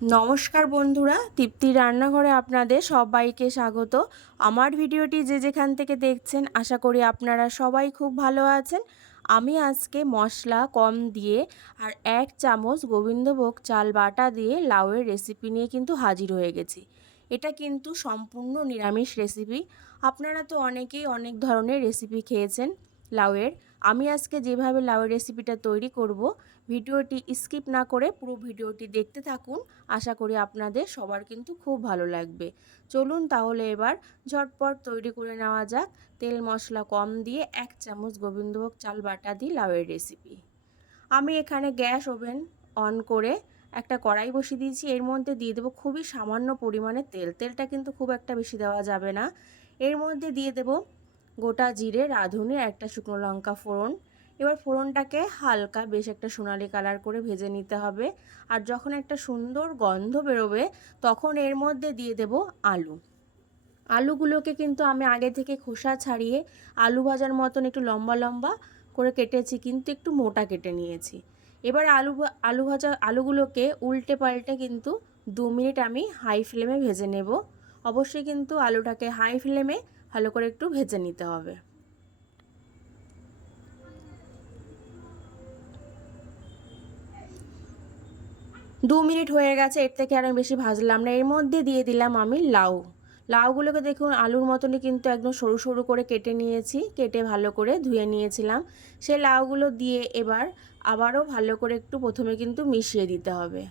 নমস্কার বন্ধুরা, তৃপ্তির রান্নাঘরে আপনাদের সবাইকে স্বাগত। আমার ভিডিওটি যে যেখান থেকে দেখছেন আশা করি আপনারা সবাই খুব ভালো আছেন। আমি আজকে মশলা কম দিয়ে আর 1 চামচ গোবিন্দভোগ চাল বাটা দিয়ে লাউয়ের রেসিপি নিয়ে কিন্তু হাজির হয়ে গেছি। এটা কিন্তু সম্পূর্ণ নিরামিষ রেসিপি। আপনারা তো অনেকেই অনেক ধরনের রেসিপি খেয়েছেন লাউয়ের। আমি আজকে যেভাবে লাউয়ের রেসিপিটা তৈরি করব, ভিডিওটি স্কিপ না করে পুরো ভিডিওটি দেখতে থাকুন। আশা করি আপনাদের সবার কিন্তু খুব ভালো লাগবে। চলুন তাহলে এবার ঝটপট তৈরি করে নেওয়া যাক তেল মশলা কম দিয়ে 1 চামচ গোবিন্দভোগ চাল বাটা দিয়ে লাউয়ের রেসিপি। আমি এখানে গ্যাস ওভেন অন করে একটা কড়াই বসিয়ে দিয়েছি। এর মধ্যে দিয়ে দেবো খুবই সামান্য পরিমাণে তেল। তেলটা কিন্তু খুব একটা বেশি দেওয়া যাবে না। এর মধ্যে দিয়ে দেবো গোটা জিরে, রাঁধুনি, একটা শুকনো লঙ্কা ফোড়ন। এবার ফোড়নটাকে হালকা বেশ একটা সোনালি কালার করে ভেজে নিতে হবে। আর যখন একটা সুন্দর গন্ধ বেরোবে তখন এর মধ্যে দিয়ে দেব আলু। আলুগুলোকে কিন্তু আমি আগে থেকে খোসা ছাড়িয়ে আলু ভাজার মতন একটু লম্বা লম্বা করে কেটেছি, কিন্তু একটু মোটা কেটে নিয়েছি। এবার আলুগুলোকে উল্টে পাল্টে কিন্তু 2 মিনিট আমি হাই ফ্লেমে ভেজে নেব। অবশ্যই কিন্তু আলুটাকে হাই ফ্লেমে ভালো করে একটু ভেজে নিতে হবে। দু মিনিট হয়ে গেছে, এর থেকে আর আমি বেশি ভাজলাম না। এর মধ্যে দিয়ে দিলাম আমি লাউগুলোকে দেখুন আলুর মতনই কিন্তু একদম সরু সরু করে কেটে নিয়েছি, কেটে ভালো করে ধুয়ে নিয়েছিলাম। সেই লাউগুলো দিয়ে এবার আবারও ভালো করে একটু প্রথমে কিন্তু মিশিয়ে দিতে হবে।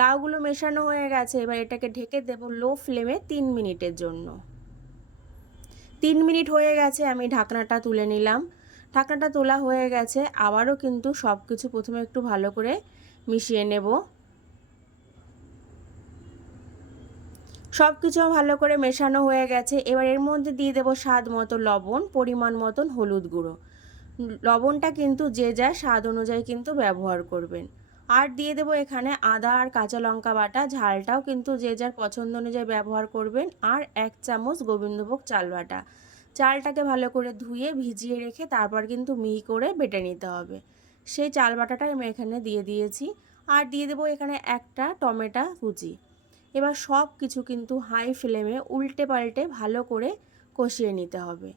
লাউগুলো মেশানো হয়ে গেছে, এবার এটাকে ঢেকে দেব লো ফ্লেমে 3 মিনিটের জন্য। 3 মিনিট হয়ে গেছে, আমি ঢাকনাটা তুলে নিলাম। ঢাকনাটা তোলা হয়ে গেছে, আবারও কিন্তু সব কিছু প্রথমে একটু ভালো করে মিশিয়ে নেব। সব কিছু ভালো করে মেশানো হয়ে গেছে। এবার এর মধ্যে দিয়ে দেবো স্বাদ মতো লবণ, পরিমাণ মতন হলুদ গুঁড়ো। লবণটা কিন্তু যে যার স্বাদ অনুযায়ী কিন্তু ব্যবহার করবেন। আর দিয়ে দেবো এখানে আদা আর কাঁচা লঙ্কা বাটা, ঝালটাও কিন্তু যে যার পছন্দ অনুযায়ী ব্যবহার করবেন। আর 1 চামচ গোবিন্দভোগ চাল বাটা। চালটাকে ভালো করে ধুয়ে ভিজিয়ে রেখে তারপর কিন্তু মিহি করে বেটে নিতে হবে। সেই চাল বাটাটাই আমি এখানে দিয়ে দিয়েছি। আর দিয়ে দেবো এখানে একটা টমেটো কুচি। এবার সব কিছু কিন্তু হাই ফ্লেমে উল্টে পাল্টে ভালো করে কষিয়ে নিতে হবে,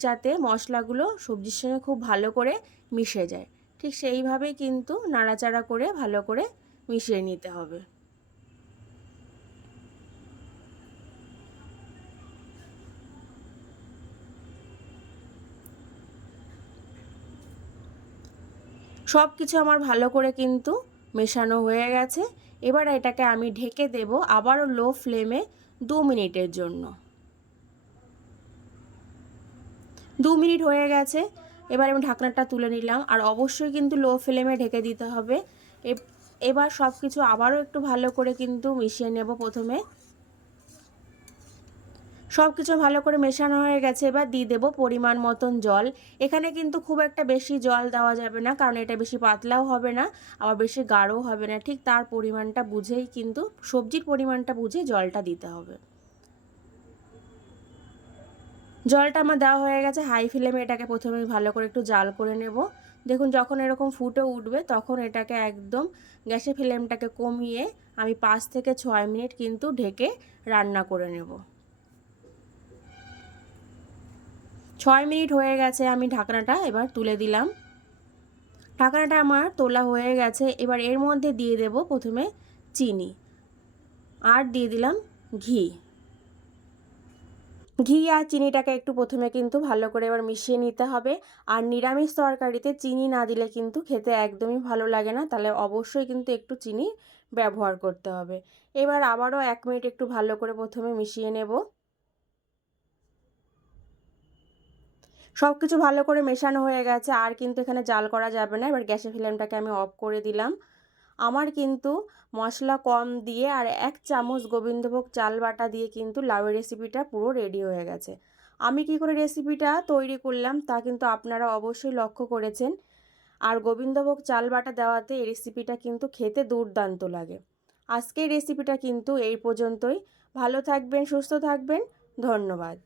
যাতে মশলাগুলো সবজির সঙ্গে খুব ভালো করে মিশে যায়। ঠিক সেইভাবেই কিন্তু নাড়াচাড়া করে ভালো করে মিশিয়ে নিতে হবে। সব কিছু আমার ভালো করে কিন্তু মেশানো হয়ে গেছে। এবার এটাকে আমি ঢেকে দেব আবারও লো ফ্লেমে 2 মিনিটের জন্য। 2 মিনিট হয়ে গেছে, এবার আমি ঢাকনাটা তুলে নিলাম। আর অবশ্যই কিন্তু লো ফ্লেমে ঢেকে দিতে হবে। এবার সব কিছু আবারও একটু ভালো করে কিন্তু মিশিয়ে নেব। প্রথমে সব কিছু ভালো করে মেশানো হয়ে গেছে, এবার দিয়ে দেবো পরিমাণ মতন জল। এখানে কিন্তু খুব একটা বেশি জল দেওয়া যাবে না, কারণ এটা বেশি পাতলাও হবে না আবার বেশি গাঢ়ও হবে না। ঠিক তার পরিমাণটা বুঝেই কিন্তু, সবজির পরিমাণটা বুঝে জলটা দিতে হবে। জলটা আমার দেওয়া হয়ে গেছে। হাই ফ্লেমে এটাকে প্রথমে ভালো করে একটু জাল করে নেব। দেখুন যখন এরকম ফুটে উঠবে তখন এটাকে একদম গ্যাসের ফ্লেমটাকে কমিয়ে আমি 5 থেকে 6 মিনিট কিন্তু ঢেকে রান্না করে নেব। 6 মিনিট হয়ে গেছে, আমি ঢাকনাটা এবার তুলে দিলাম। ঢাকনাটা আমার তোলা হয়ে গেছে। এবার এর মধ্যে দিয়ে দেব প্রথমে চিনি, আর দিয়ে দিলাম ঘি। ঘি আর চিনিটাকে একটু প্রথমে কিন্তু ভালো করে এবার মিশিয়ে নিতে হবে। আর নিরামিষ তরকারিতে চিনি না দিলে কিন্তু খেতে একদমই ভালো লাগে না, তাহলে অবশ্যই কিন্তু একটু চিনি ব্যবহার করতে হবে। এবার আবারও 1 মিনিট একটু ভালো করে প্রথমে মিশিয়ে নেব। সব কিছু ভালো করে মেশানো হয়ে গেছে, আর কিন্তু এখানে জাল করা যাবে না। এবার গ্যাসের ফ্লেমটাকে আমি অফ করে দিলাম। আমার কিন্তু মশলা কম দিয়ে আর 1 চামচ গোবিন্দভোগ চাল বাটা দিয়ে কিন্তু লাউয়ের রেসিপিটা পুরো রেডি হয়ে গেছে। আমি কি করে রেসিপিটা তৈরি করলাম তা কিন্তু আপনারা অবশ্যই লক্ষ্য করেছেন। আর গোবিন্দভোগ চাল বাটা দেওয়াতে এই রেসিপিটা কিন্তু খেতে দুর্দান্ত লাগে। আজকের রেসিপিটা কিন্তু এই পর্যন্তই। ভালো থাকবেন, সুস্থ থাকবেন, ধন্যবাদ।